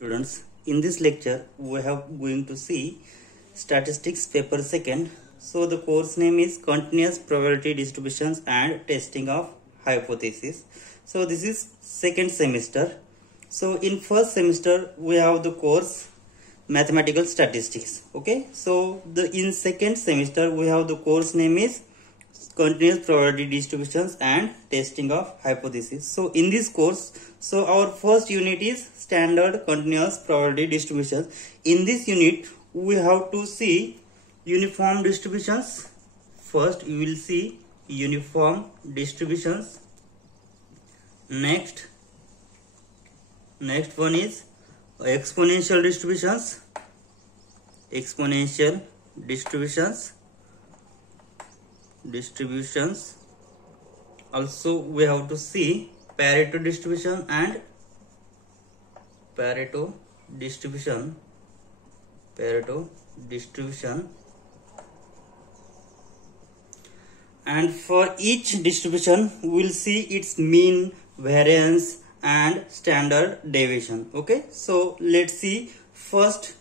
Students, in this lecture we have going to see statistics paper second. So the course name is continuous probability distributions and testing of hypothesis. So this is second semester. So in first semester we have the course mathematical statistics. Okay, so in second semester we have the course name is continuous probability distributions and testing of hypothesis. So in this course, so our first unit is standard continuous probability distributions. In this unit we have to see uniform distributions. First you will see uniform distributions. Next one is exponential distributions. Also we have to see Pareto distribution and Pareto distribution. And for each distribution we will see its mean, variance and standard deviation. Okay, so let's see first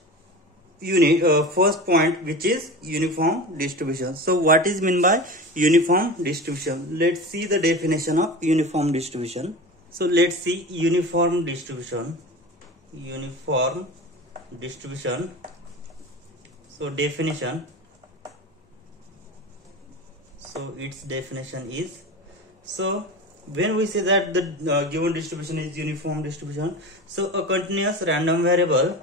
point, which is uniform distribution. So what is meant by uniform distribution? Let's see the definition of uniform distribution. So let's see uniform distribution. So definition. So its definition is, so when we say that the given distribution is uniform distribution, so a continuous random variable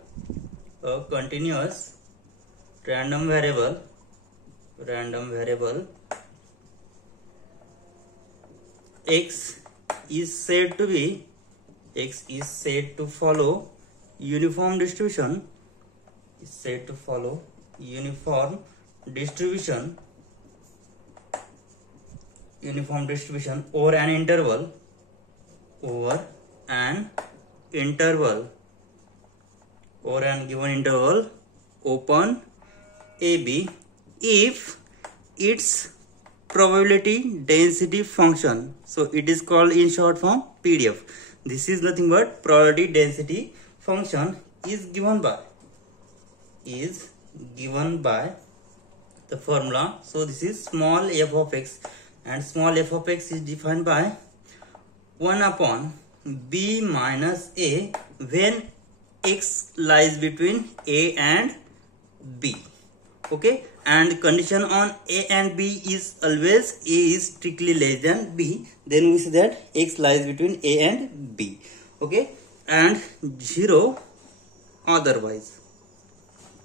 x is said to follow uniform distribution, over an given interval open AB if its probability density function, so it is called in short form PDF. This is nothing but probability density function is given by the formula. So this is small f of x, and small f of x is defined by 1 upon b minus a when x lies between a and b. Okay, and condition on a and b is always a is strictly less than b, then we say that x lies between a and b. Okay, and 0 otherwise.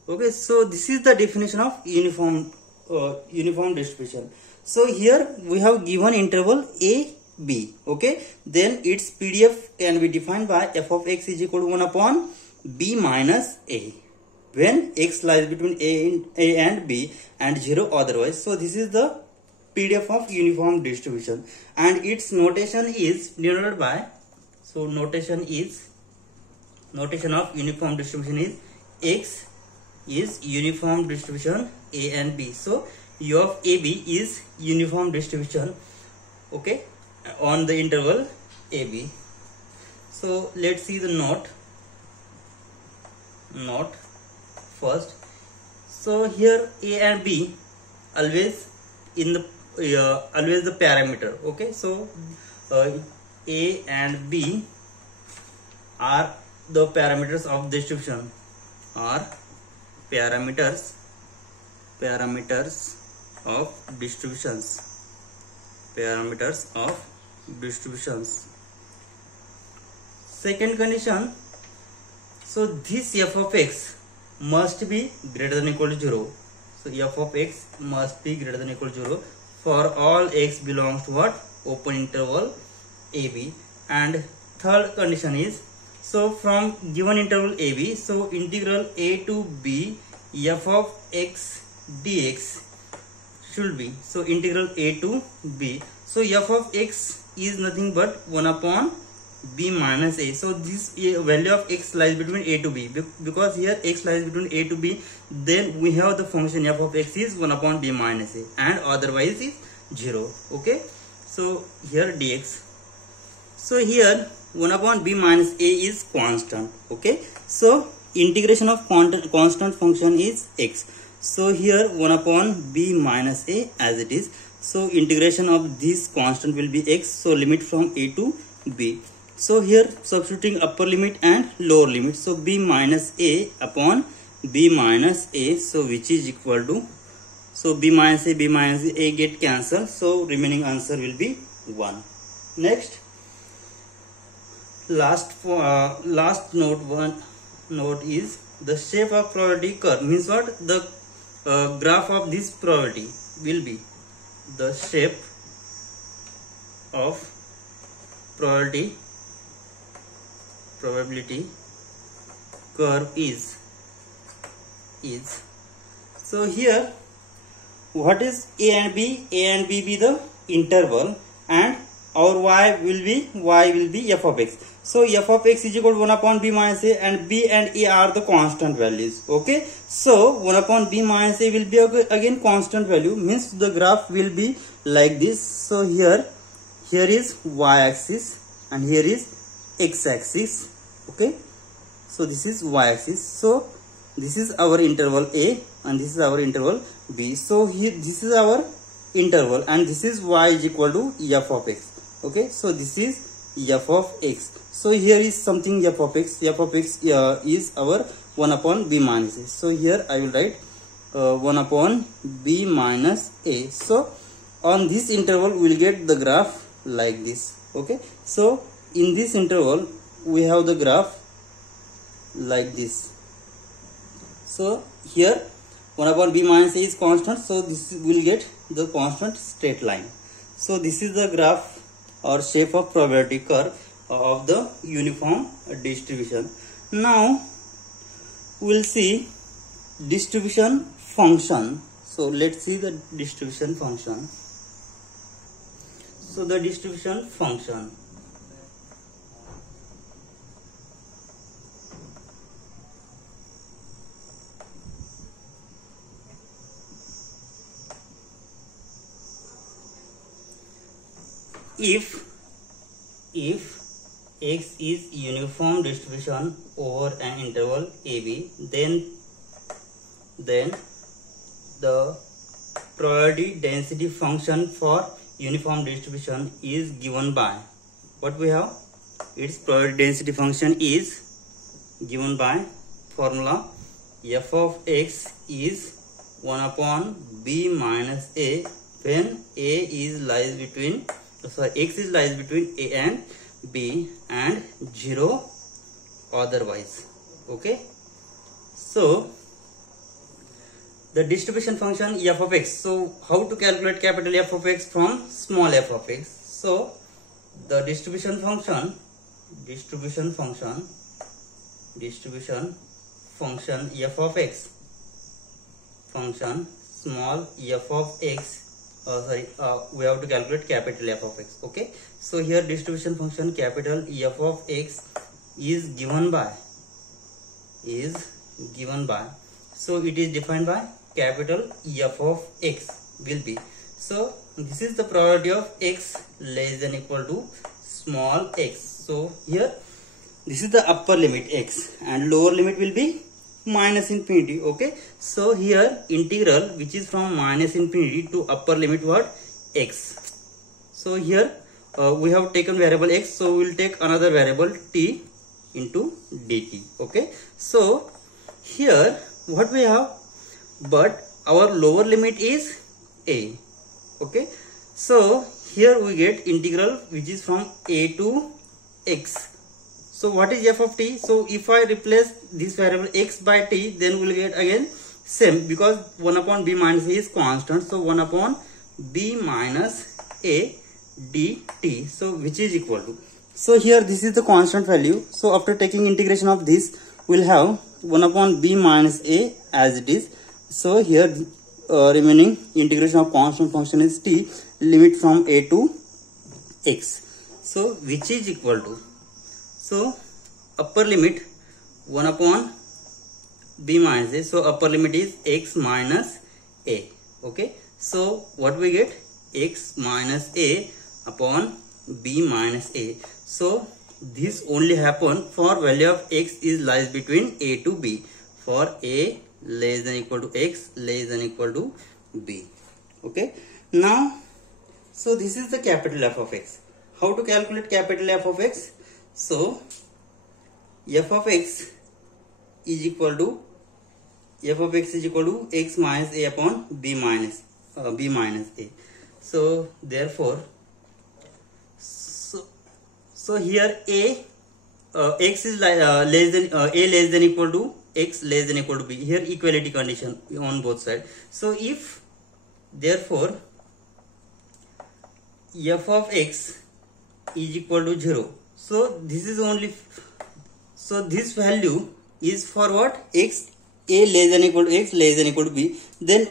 Okay, so this is the definition of uniform distribution. So here we have given interval a b. Okay, then its PDF can be defined by f of x is equal to 1 upon b minus a when x lies between a and b and 0 otherwise. So this is the PDF of uniform distribution, and its notation is denoted by, so notation of uniform distribution is x is uniform distribution a and b. So u of ab is uniform distribution, okay, on the interval ab. So let's see the note first. So here a and b always in the always the parameter. Okay, so a and b are the parameters of distribution, are parameters of distributions. Second condition, so this f of x must be greater than or equal to 0. So f of x must be greater than or equal to 0 for all x belongs to what? Open interval AB. And third condition is, so from given interval AB, so integral a to b f of x dx should be, so integral a to b. So f of x is nothing but 1 upon b minus a. So this value of x lies between a to b, because here x lies between a to b, then we have the function f of x is 1 upon b minus a, and otherwise is 0. Okay, so here dx. So here 1 upon b minus a is constant. Okay, So integration of constant function is x. So here 1 upon b minus a as it is. So integration of this constant will be x. So limit from a to b. So here substituting upper limit and lower limit. So b minus a upon b minus a. So which is equal to, so b minus a get cancelled. So remaining answer will be 1. Next, last note is the shape of probability curve. Means what? The graph of this probability will be the shape of probability curve is. So here what is a and b? A and b be the interval, and our y will be f of x. So f of x is equal to 1 upon b minus a, and b and a are the constant values. Okay, so 1 upon b minus a will be again constant value, means the graph will be like this. So here is y axis and here is x axis. Okay, so this is y axis. So this is our interval a and this is our interval b. So here this is our interval and this is y is equal to f of x. Okay, so this is f of x. So here is something f of x. F of x is our 1 upon b minus a. So here I will write 1 upon b minus a. So on this interval we will get the graph like this. Okay, so in this interval we have the graph like this. So here 1 upon b minus a is constant, so this will get the constant straight line. So this is the graph or shape of probability curve of the uniform distribution. Now we will see distribution function. So let's see the distribution function. So the distribution function, if x is uniform distribution over an interval AB, then the probability density function for uniform distribution is given by what we have. Its probability density function is given by formula f of x is 1 upon b minus a when a is lies between, sorry, x is lies between a and b and 0 otherwise. Okay, so the distribution function f of x. So how to calculate capital F of x from small f of x? So the distribution function f of x, function small f of x, we have to calculate capital F of x. Okay, so here distribution function capital F of x is given by, so it is defined by capital F of x will be, so this is the probability of x less than equal to small x. So here this is the upper limit x and lower limit will be minus infinity. Okay, so here integral which is from minus infinity to upper limit what? X. So here we have taken variable x, so we will take another variable t into dt. Okay, so here what we have, but our lower limit is a. Okay, so here we get integral which is from a to x. So what is f of t? So if I replace this variable x by t, then we will get again same, because 1 upon b minus a is constant. So 1 upon b minus a dt, so which is equal to, so here this is the constant value. So after taking integration of this, we will have 1 upon b minus a as it is. So here remaining integration of constant function is t, limit from a to x, so which is equal to, so upper limit 1 upon b minus a, so upper limit is x minus a. Okay, so what we get, x minus a upon b minus a. So this only happen for value of x is lies between a to b, for a less than equal to x, less than equal to b. Okay, now so this is the capital F of x. How to calculate capital F of x? So f of x is equal to x minus a upon b minus a. So therefore, so here x is less than a less than equal to x, less than equal to b. Here equality condition on both sides. So if therefore f of x is equal to 0, so this is only, so this value is for what? X, a less than equal to x, less than equal to b. Then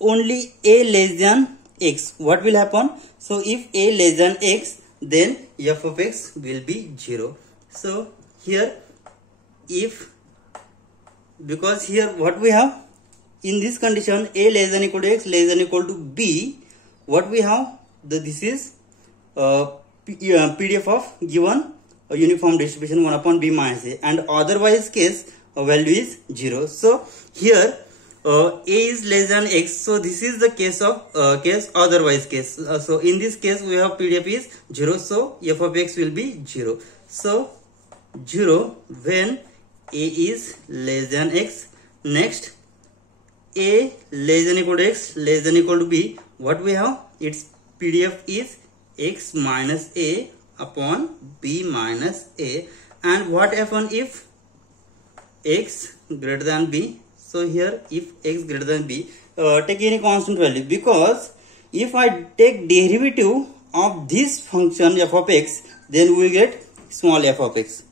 only a less than x, what will happen? So if a less than x, then f of x will be 0. So here, if, because here what we have in this condition, a less than equal to x, less than equal to b, what we have, this is PDF of given uniform distribution 1 upon b minus a, and otherwise case value is 0. So here a is less than x, so this is the case of otherwise case. So in this case we have PDF is 0, so f of x will be 0. So 0 when a is less than x. Next, a less than equal to x, less than equal to b, what we have, its PDF is x minus a upon b minus a. And what happen if x greater than b? So here if x greater than b, take any constant value, because if I take derivative of this function f of x, then we get small f of x.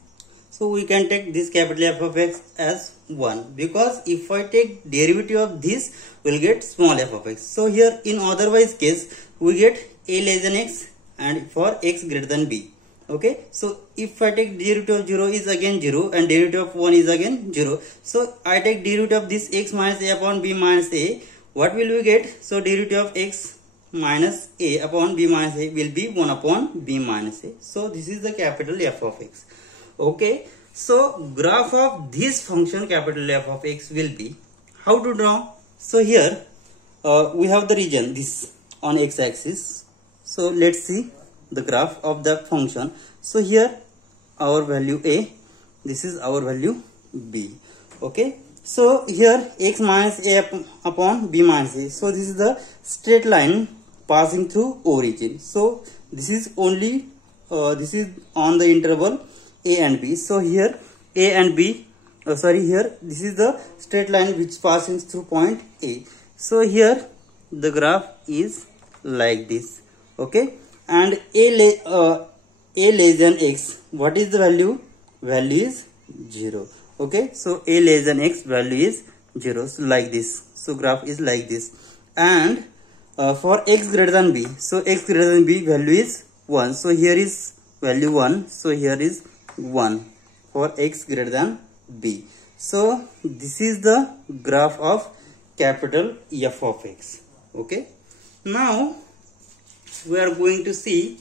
So we can take this capital F of x as 1, because if I take derivative of this, we'll get small f of x. So here in otherwise case, we get a less than x and for x greater than b. Okay, so if I take derivative of 0 is again 0 and derivative of 1 is again 0. So I take derivative of this x minus a upon b minus a. What will we get? So derivative of x minus a upon b minus a will be 1 upon b minus a. So this is the capital F of x. Okay, so graph of this function capital F of x will be, how to draw? So here we have the region this on x axis. So let's see the graph of the function. So here our value a, this is our value b. Okay, so here x minus a upon b minus a. So this is the straight line passing through origin. So this is only this is on the interval a and b. So here a and b, here this is the straight line which passes through point a. So here the graph is like this. Okay, and a less than x, what is the value? Value is 0. Okay, so a less than x, value is 0. So like this. So graph is like this. And for x greater than b, so x greater than b, value is 1. So here is value 1. So here is 1 for x greater than b. So this is the graph of capital F of x. Okay, now we are going to see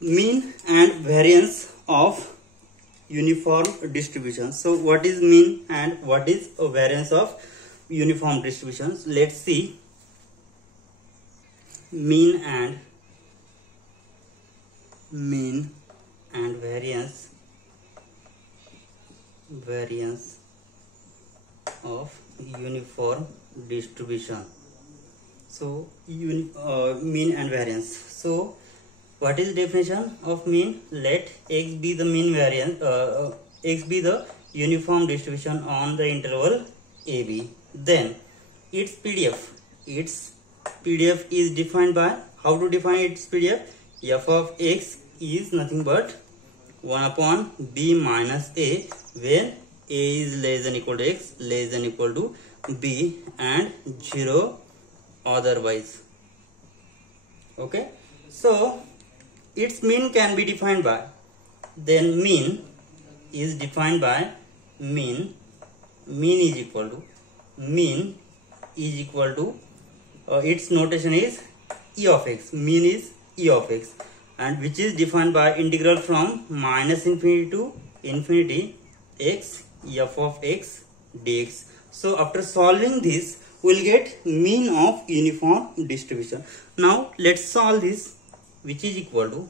mean and variance of uniform distribution. So what is mean and what is a variance of uniform distributions? Let's see mean and variance of uniform distribution. So mean and variance. So what is the definition of mean? Let x be the mean variance, x be the uniform distribution on the interval AB. Then its PDF is defined by, how to define its PDF? F of x is nothing but 1 upon b minus a when a is less than equal to x, less than equal to b, and 0 otherwise. Okay, so its mean can be defined by, then mean is defined by mean is equal to its notation is e of x, mean is e of x, and which is defined by integral from minus infinity to infinity x f of x dx. So after solving this, we'll get mean of uniform distribution. Now let's solve this, which is equal to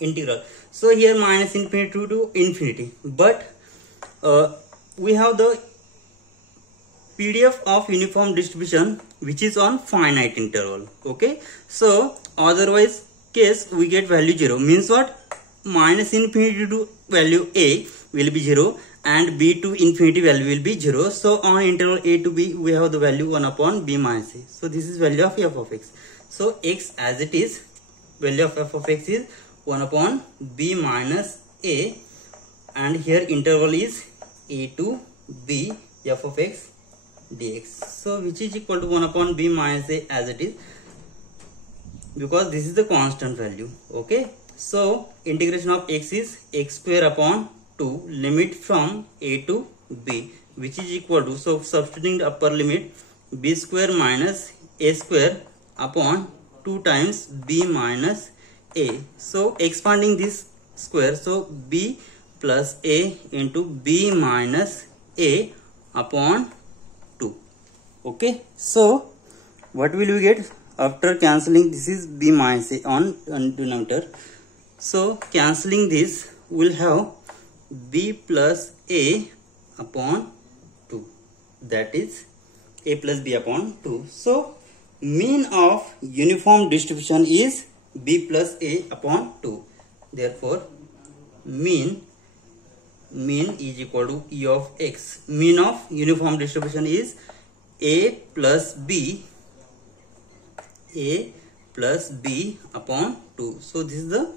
integral. So here minus infinity to infinity, but we have the PDF of uniform distribution which is on finite interval. Okay, so otherwise case we get value 0, means what? Minus infinity to value a will be 0 and b to infinity value will be 0. So on interval a to b we have the value 1 upon b minus a. So this is value of f of x. So x as it is, value of f of x is 1 upon b minus a, and here interval is a to b f of x dx. So which is equal to 1 upon b minus a as it is, because this is the constant value. Okay, so integration of x is x square upon 2, limit from a to b, which is equal to, so substituting the upper limit, b square minus a square upon 2 times b minus a. So expanding this square, so b plus a into b minus a upon 2. Okay, so what will we get after cancelling? This is b minus a on denominator. So cancelling this, we'll have b plus a upon 2, that is a plus b upon 2. So mean of uniform distribution is b plus a upon 2. Therefore mean is equal to e of x. Mean of uniform distribution is a plus b upon 2. So this is the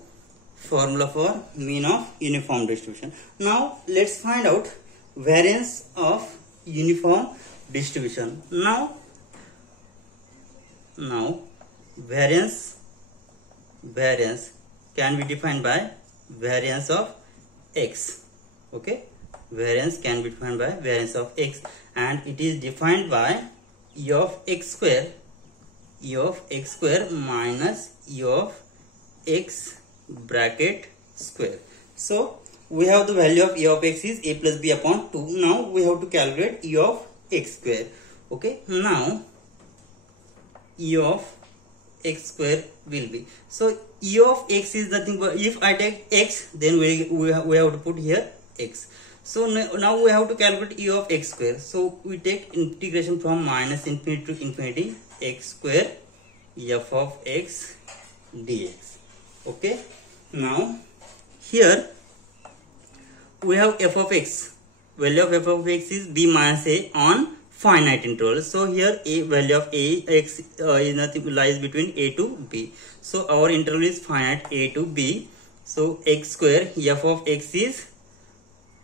formula for mean of uniform distribution. Now let's find out variance of uniform distribution. Now variance can be defined by variance of x. Okay, variance can be defined by variance of x, and it is defined by e of x square minus e of x bracket square. So we have the value of e of x is a plus b upon 2. Now we have to calculate e of x square. Okay, now e of x square will be, so e of x is nothing but, if I take x, then we have to put here x. So now we have to calculate e of x square. So we take integration from minus infinity to infinity x square f of x dx. Okay, now here we have f of x, value of f of x is b minus a on finite interval. So here a value of a x is nothing, lies between a to b. So our interval is finite a to b. So x square f of x is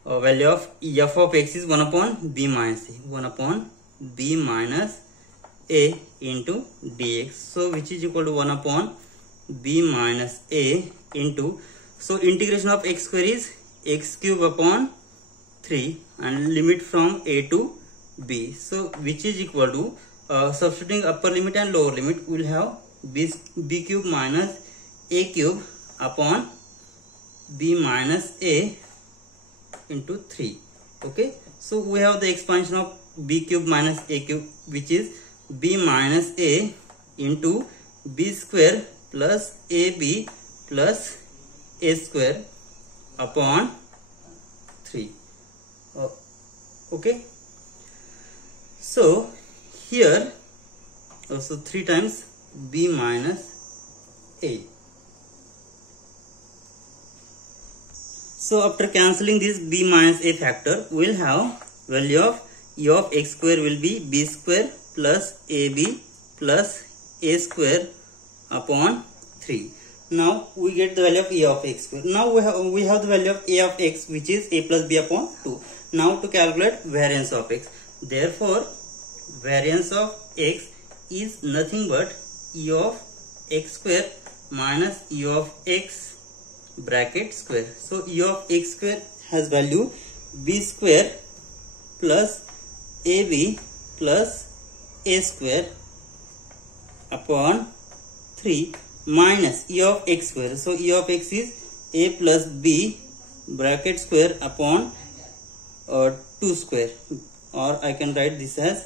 value of f of x is 1 upon b minus a, 1 upon b minus a into dx. So which is equal to 1 upon b minus a into, so integration of x square is x cube upon 3 and limit from a to b. So which is equal to, substituting upper limit and lower limit, we will have b cube minus a cube upon b minus a into 3. Okay, so we have the expansion of b cube minus a cube, which is b minus a into b square plus ab plus a square upon 3. Okay, so here also 3 times b minus a. So after cancelling this b minus a factor, we will have value of e of x square will be b square plus ab plus a square upon 3. Now we get the value of e of x square. Now we have the value of a of x, which is a plus b upon 2. Now to calculate variance of x, therefore variance of x is nothing but e of x square minus e of x bracket square. So e of x square has value b square plus ab plus a square upon 3 minus e of x square. So e of x is a plus b bracket square upon 2 square, or I can write this as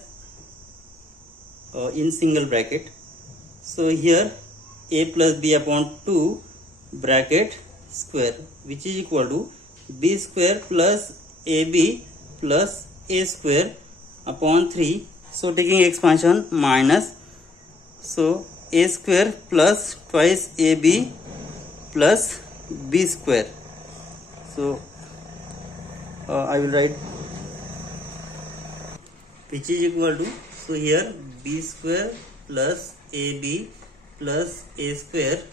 in single bracket. So here a plus b upon 2 bracket square, which is equal to b square plus ab plus a square upon 3. So taking expansion minus, so a square plus twice ab plus b square. So I will write which is equal to, so here b square plus ab plus a square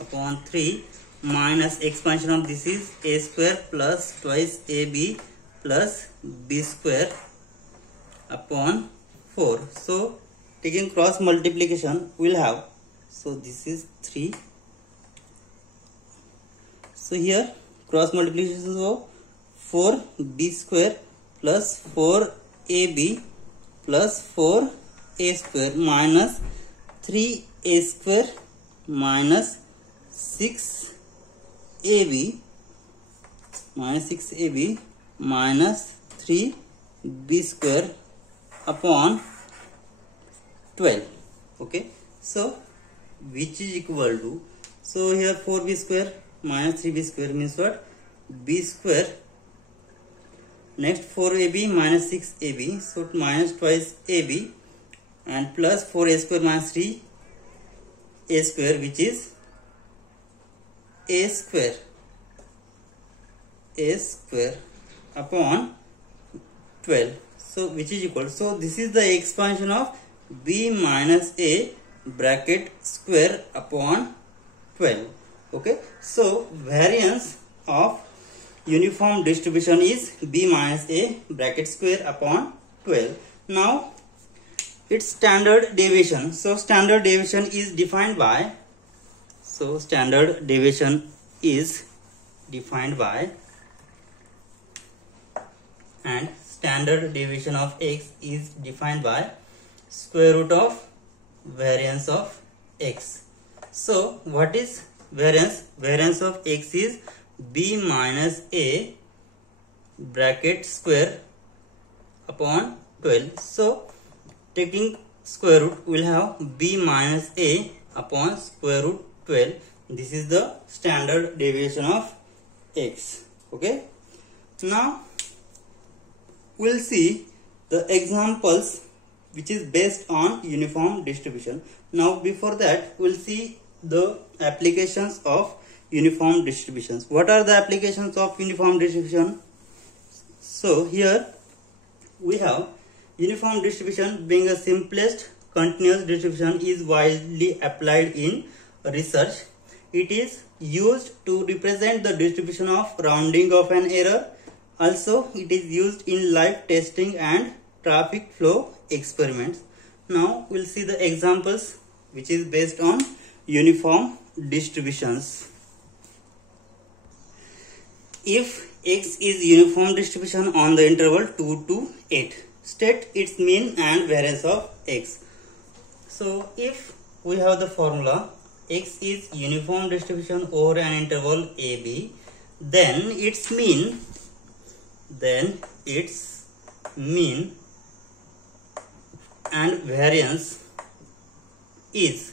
upon 3 minus expansion of this is a square plus twice ab plus b square upon 4. So taking cross multiplication we will have, so this is 3. So here cross multiplication of 4b square plus 4ab plus 4a square minus 3a square minus 6ab minus 3b square upon 12. Okay, so which is equal to, so here 4b square minus 3b square means what, b square, next 4ab minus 6ab, so minus twice ab and plus 4a square minus 3a square, which is a square upon 12. So which is equal, so this is the expansion of b minus a bracket square upon 12. Okay, so variance of uniform distribution is b minus a bracket square upon 12. Now its standard deviation. So standard deviation is defined by, so standard deviation is defined by, and standard deviation of x is defined by square root of variance of x. So what is variance? Variance of x is b minus a bracket square upon 12. So taking square root we will have b minus a upon square root 12. This is the standard deviation of x. Okay, now we will see the examples which is based on uniform distribution. Now before that we will see the applications of uniform distributions. What are the applications of uniform distribution? So here we have uniform distribution being a simplest continuous distribution is widely applied in research. It is used to represent the distribution of rounding of an error. Also it is used in live testing and traffic flow experiments. Now we will see the examples which is based on uniform distributions. If x is uniform distribution on the interval 2 to 8, state its mean and variance of x. So if we have the formula x is uniform distribution over an interval AB, then its mean and variance is,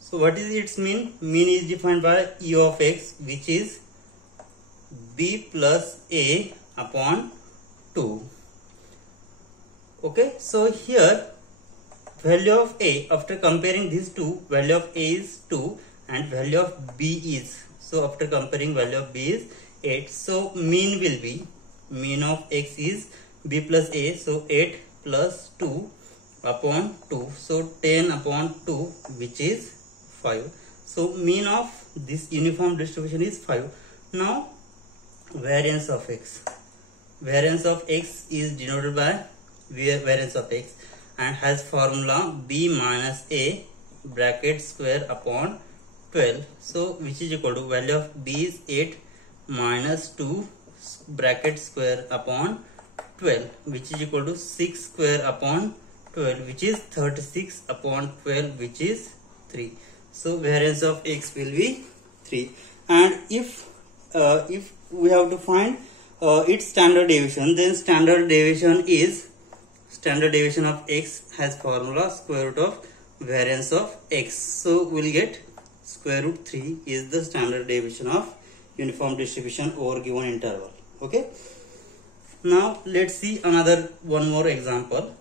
so what is its mean? Mean is defined by e of x, which is b plus a upon 2. Okay, so here value of a, after comparing these two, value of a is 2 and value of b is, so after comparing value of b is 8. So mean will be, mean of x is b plus a, so 8 plus 2 upon 2, so 10 upon 2, which is 5. So mean of this uniform distribution is 5. Now variance of x. Variance of x is denoted by variance of x and has formula b minus a bracket square upon 12. So which is equal to, value of b is 8 minus 2 bracket square upon 12, which is equal to 6 square upon 12, which is 36 upon 12, which is 3. So variance of x will be 3. And if we have to find its standard deviation, then standard deviation of x has formula square root of variance of x. So we'll get square root 3 is the standard deviation of uniform distribution over given interval. Okay. Now let's see one more example.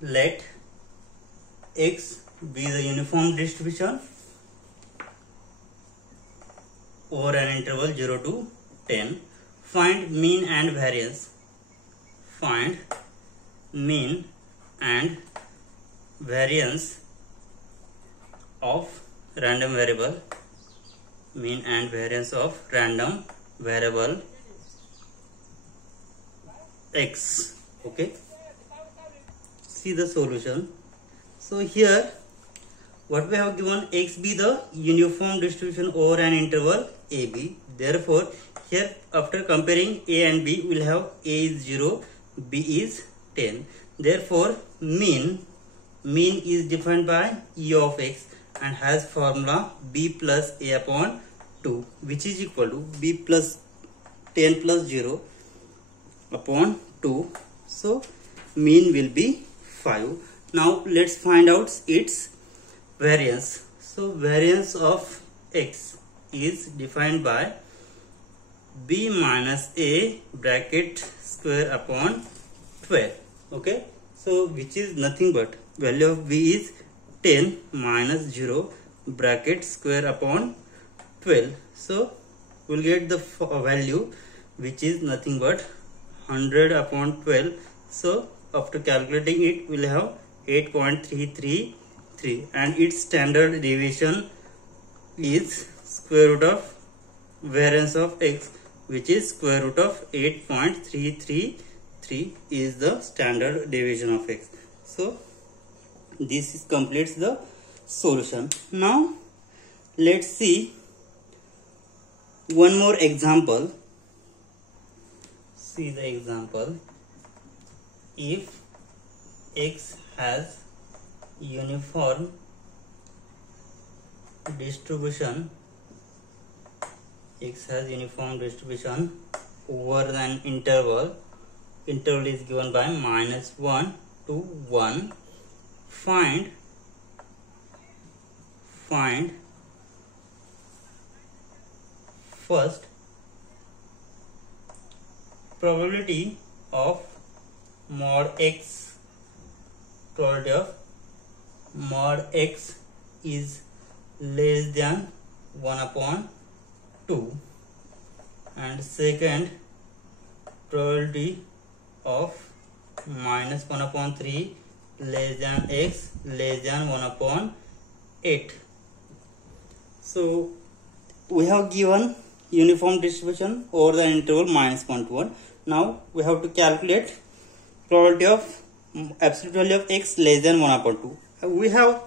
Let x be the uniform distribution over an interval 0 to 10. Find mean and variance. Find mean and variance of random variable. Mean and variance of random variable x. Okay. See the solution. So here what we have given, x be the uniform distribution over an interval AB. Therefore here after comparing a and b, we will have a is 0, b is 10. Therefore mean is defined by e of x and has formula b plus a upon 2, which is equal to b plus 10 plus 0 upon 2. So mean will be 5. Now let's find out its variance. So variance of x is defined by b minus a bracket square upon 12. Okay, so which is nothing but value of b is 10 minus 0 bracket square upon 12. So we'll get the value which is nothing but 100 upon 12. So after calculating it, we'll have 8.333, and its standard deviation is square root of variance of x, which is square root of 8.333 is the standard deviation of x. So this completes the solution. Now let's see one more example. See the example. If x has uniform distribution, over an interval is given by -1 to 1. Find first probability of mod x is less than 1 upon 2, and second probability of -1 upon 3 less than x less than 1 upon 8. So we have given uniform distribution over the interval -1 to 1. Now we have to calculate probability of absolute value of x less than 1 upon 2. We have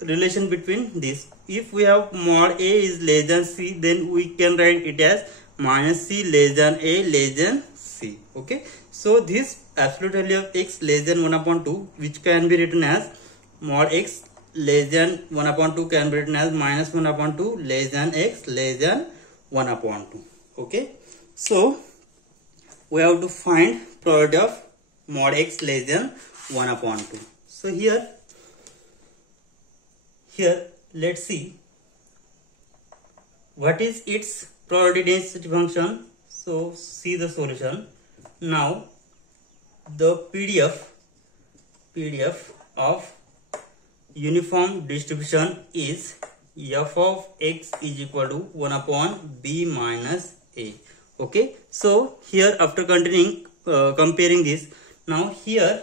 relation between this. If we have mod a is less than c, then we can write it as -c less than a less than c. Okay, so this absolute value of x less than 1 upon 2, which can be written as mod x less than 1 upon 2, can be written as -1 upon 2 less than x less than 1 upon 2. Okay, so we have to find probability of mod x less than 1 upon 2. So here let's see what is its probability density function. So see the solution. Now the PDF of uniform distribution is f of x is equal to 1 upon b minus a. Okay, so here after continuing comparing this, now here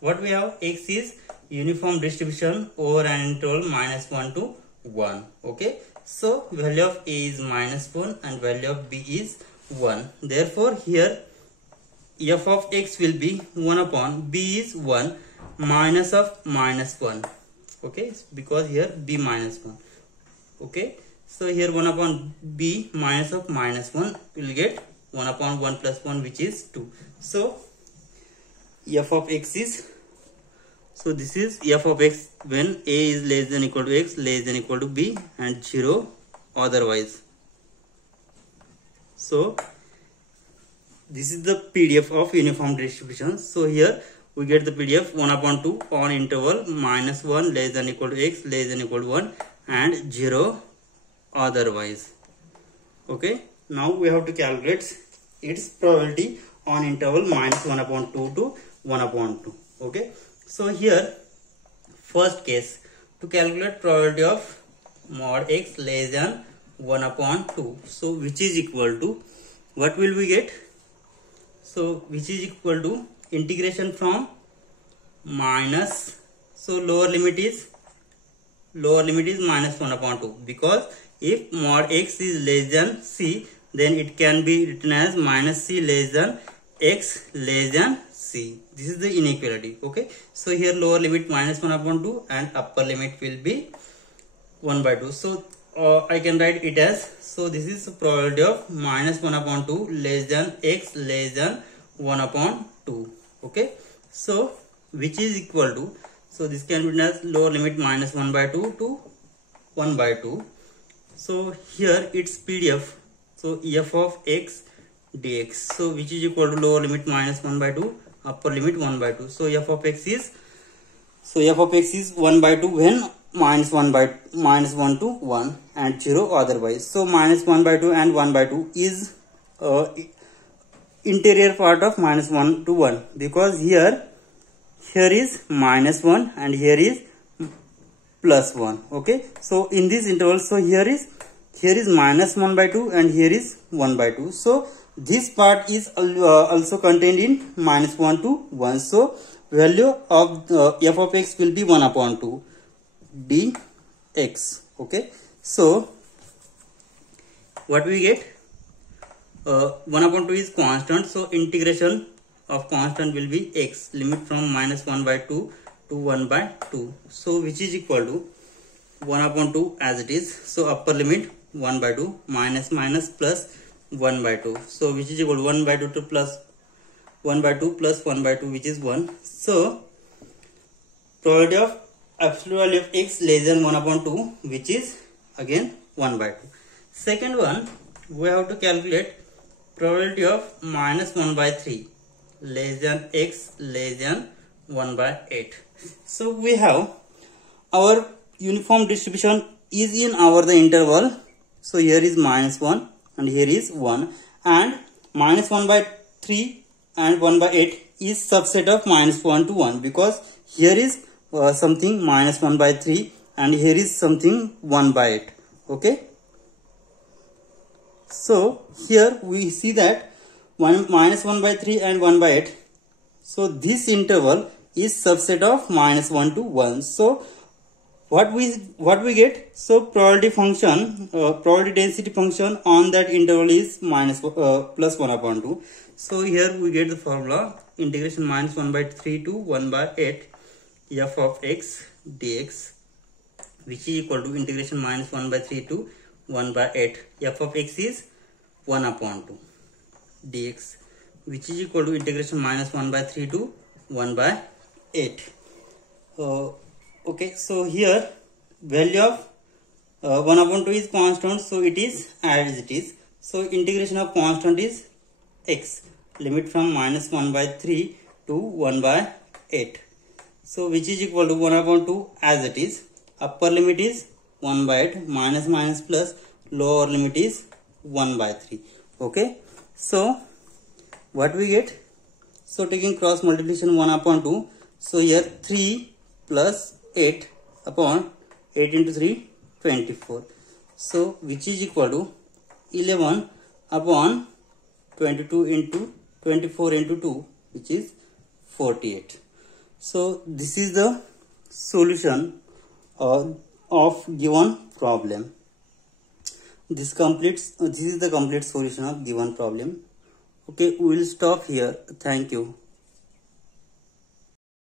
what we have, x is uniform distribution over an interval -1 to 1. Okay, so value of a is -1 and value of b is 1. Therefore here f of x will be 1 upon b is 1 minus of -1. Okay, because here b -1. Okay, so here 1 upon b minus of -1 will get 1 upon 1 plus 1, which is 2. So f of x is So this is f of x when a is less than equal to x, less than equal to b, and 0 otherwise. So this is the PDF of uniform distribution. So here we get the PDF 1 upon 2 on interval -1 less than equal to x, less than equal to 1, and 0 otherwise. Okay, now we have to calculate its probability on interval -1 upon 2 to 1 upon 2. Okay, so here first case, to calculate probability of mod x less than 1 upon 2. So which is equal to, what will we get? So which is equal to integration from minus, so lower limit is -1 upon 2, because if mod x is less than c, then it can be written as -c less than x less than c. This is the inequality. Okay, so here lower limit -1 upon 2 and upper limit will be 1 by 2. So I can write it as, so this is the probability of -1 upon 2 less than x less than 1 upon 2. Okay, so which is equal to, so this can be written as lower limit -1 by 2 to 1 by 2. So here its PDF, so f of x dx, so which is equal to lower limit -1 by 2, upper limit 1 by 2. So f of x is 1 by 2 when -1 to 1 and 0 otherwise. So -1 by 2 and 1 by 2 is interior part of -1 to 1, because here is -1 and here is +1. Okay, so in this interval, so here is -1 by 2 and here is 1 by 2. So this part is also contained in -1 to 1. So value of f of x will be 1 upon 2 dx. Okay, so what we get, 1 upon 2 is constant, so integration of constant will be x, limit from -1 by 2 to 1 by 2. So which is equal to 1 upon 2 as it is, so upper limit 1 by 2 minus plus 1 by 2, so which is equal to 1 by 2 to plus 1 by 2 plus 1 by 2, which is 1. So probability of absolute value of x less than 1 upon 2, which is again 1 by 2. Second one, we have to calculate probability of -1 by 3 less than x less than 1 by 8. So we have our uniform distribution is in the interval. So here is -1 and here is 1, and -1 by 3 and 1 by 8 is subset of -1 to 1, because here is something -1 by 3 and here is something 1 by 8. Okay, so here we see that -1 by 3 and 1 by 8. So this interval is subset of -1 to 1. So what we get, so probability function, probability density function on that interval is plus 1 upon 2. So here we get the formula, integration -1 by 3 to 1 by 8 f of x dx, which is equal to integration -1 by 3 to 1 by 8 f of x is 1 upon 2 dx, which is equal to integration -1 by 3 to 1 by 8. Okay, so here value of 1 upon 2 is constant, so it is as it is. So integration of constant is x, limit from -1 by 3 to 1 by 8. So which is equal to 1 upon 2 as it is. Upper limit is 1 by 8, minus plus, lower limit is 1 by 3. Okay, so what we get, so taking cross multiplication 1 upon 2, so here 3 plus 8 upon 8 into 3, 24. So which is equal to 11 upon 22 into 24 into 2, which is 48. So this is the solution of given problem. This is the complete solution of given problem. Okay, we will stop here. Thank you.